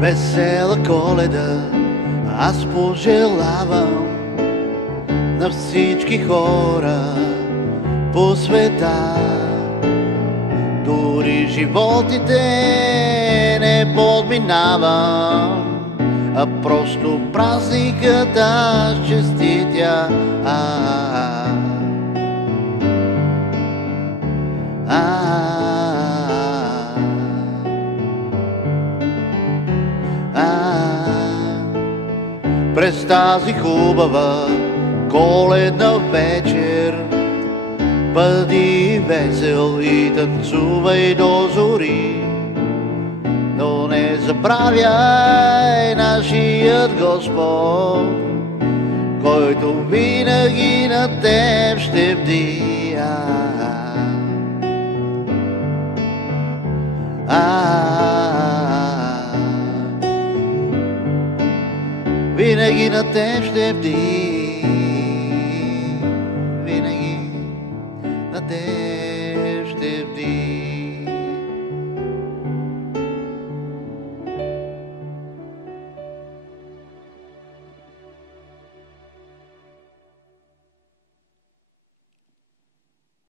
Весела Коледа аз пожелавам на всички хора по света. Дори животите не подминавам, а просто празникът аз честитя. През тази хубава коледна вечер бъди весел и танцувай до зори, но не забравяй нашият Господ, който винаги на теб ще бди. Винаги на теб ще бди.